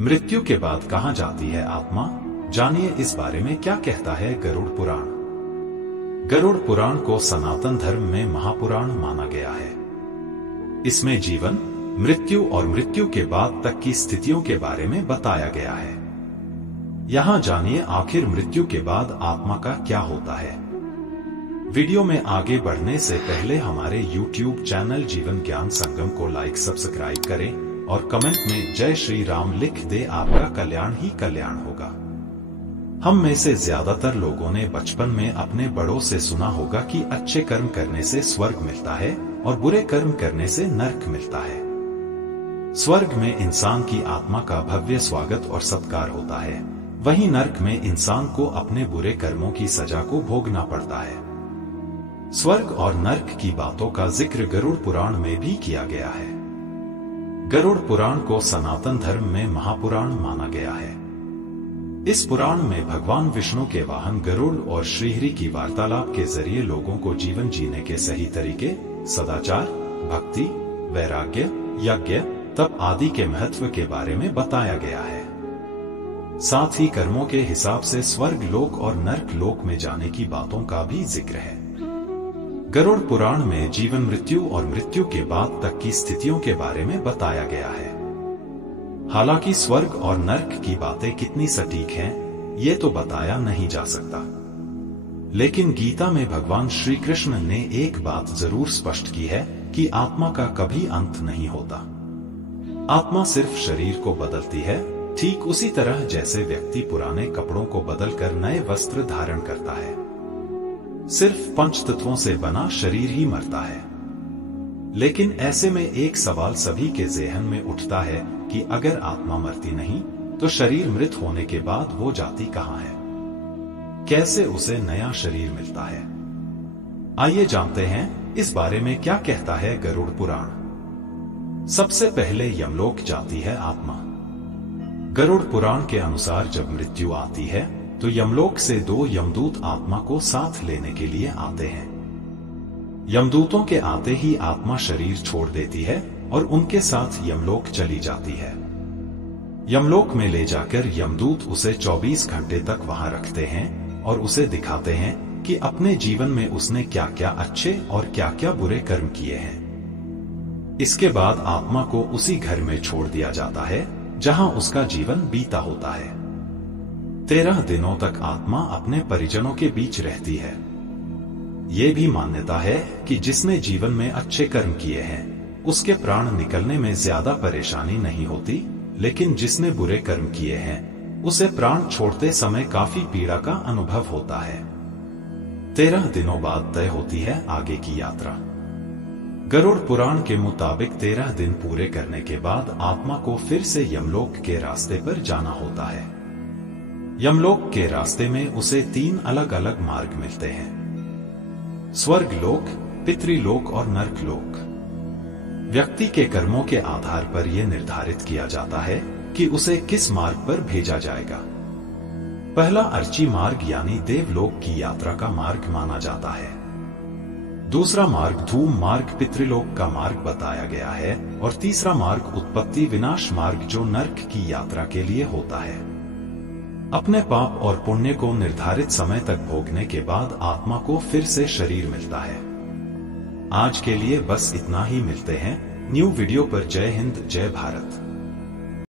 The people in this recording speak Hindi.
मृत्यु के बाद कहां जाती है आत्मा, जानिए इस बारे में क्या कहता है गरुड़ पुराण। गरुड़ पुराण को सनातन धर्म में महापुराण माना गया है। इसमें जीवन, मृत्यु और मृत्यु के बाद तक की स्थितियों के बारे में बताया गया है। यहां जानिए आखिर मृत्यु के बाद आत्मा का क्या होता है। वीडियो में आगे बढ़ने से पहले हमारे YouTube चैनल जीवन ज्ञान संगम को लाइक सब्सक्राइब करें और कमेंट में जय श्री राम लिख दे। आपका कल्याण ही कल्याण होगा। हम में से ज्यादातर लोगों ने बचपन में अपने बड़ों से सुना होगा कि अच्छे कर्म करने से स्वर्ग मिलता है और बुरे कर्म करने से नरक मिलता है। स्वर्ग में इंसान की आत्मा का भव्य स्वागत और सत्कार होता है, वहीं नरक में इंसान को अपने बुरे कर्मों की सजा को भोगना पड़ता है। स्वर्ग और नरक की बातों का जिक्र गरुड़ पुराण में भी किया गया है। गरुड़ पुराण को सनातन धर्म में महापुराण माना गया है। इस पुराण में भगवान विष्णु के वाहन गरुड़ और श्रीहरि की वार्तालाप के जरिए लोगों को जीवन जीने के सही तरीके, सदाचार, भक्ति, वैराग्य, यज्ञ, तप आदि के महत्व के बारे में बताया गया है। साथ ही कर्मों के हिसाब से स्वर्ग लोक और नरक लोक में जाने की बातों का भी जिक्र है। गरुड़ पुराण में जीवन, मृत्यु और मृत्यु के बाद तक की स्थितियों के बारे में बताया गया है। हालांकि स्वर्ग और नरक की बातें कितनी सटीक हैं, ये तो बताया नहीं जा सकता। लेकिन गीता में भगवान श्री कृष्ण ने एक बात जरूर स्पष्ट की है कि आत्मा का कभी अंत नहीं होता। आत्मा सिर्फ शरीर को बदलती है, ठीक उसी तरह जैसे व्यक्ति पुराने कपड़ों को बदलकर नए वस्त्र धारण करता है। सिर्फ पंच तत्वों से बना शरीर ही मरता है। लेकिन ऐसे में एक सवाल सभी के ज़हन में उठता है कि अगर आत्मा मरती नहीं तो शरीर मृत होने के बाद वो जाती कहां है? कैसे उसे नया शरीर मिलता है? आइए जानते हैं इस बारे में क्या कहता है गरुड़ पुराण। सबसे पहले यमलोक जाती है आत्मा। गरुड़ पुराण के अनुसार जब मृत्यु आती है तो यमलोक से 2 यमदूत आत्मा को साथ लेने के लिए आते हैं। यमदूतों के आते ही आत्मा शरीर छोड़ देती है और उनके साथ यमलोक चली जाती है। यमलोक में ले जाकर यमदूत उसे 24 घंटे तक वहां रखते हैं और उसे दिखाते हैं कि अपने जीवन में उसने क्या क्या अच्छे और क्या क्या बुरे कर्म किए हैं। इसके बाद आत्मा को उसी घर में छोड़ दिया जाता है जहां उसका जीवन बीता होता है। 13 दिनों तक आत्मा अपने परिजनों के बीच रहती है। ये भी मान्यता है कि जिसने जीवन में अच्छे कर्म किए हैं उसके प्राण निकलने में ज्यादा परेशानी नहीं होती, लेकिन जिसने बुरे कर्म किए हैं उसे प्राण छोड़ते समय काफी पीड़ा का अनुभव होता है। 13 दिनों बाद तय होती है आगे की यात्रा। गरुड़ पुराण के मुताबिक 13 दिन पूरे करने के बाद आत्मा को फिर से यमलोक के रास्ते पर जाना होता है। यमलोक के रास्ते में उसे 3 अलग अलग मार्ग मिलते हैं: स्वर्ग लोक, पितृलोक और नरक लोक। व्यक्ति के कर्मों के आधार पर यह निर्धारित किया जाता है कि उसे किस मार्ग पर भेजा जाएगा। पहला अर्ची मार्ग यानी देवलोक की यात्रा का मार्ग माना जाता है। दूसरा मार्ग धूम मार्ग पितृलोक का मार्ग बताया गया है और तीसरा मार्ग उत्पत्ति विनाश मार्ग जो नरक की यात्रा के लिए होता है। अपने पाप और पुण्य को निर्धारित समय तक भोगने के बाद आत्मा को फिर से शरीर मिलता है। आज के लिए बस इतना ही। मिलते हैं न्यू वीडियो पर। जय हिंद, जय भारत।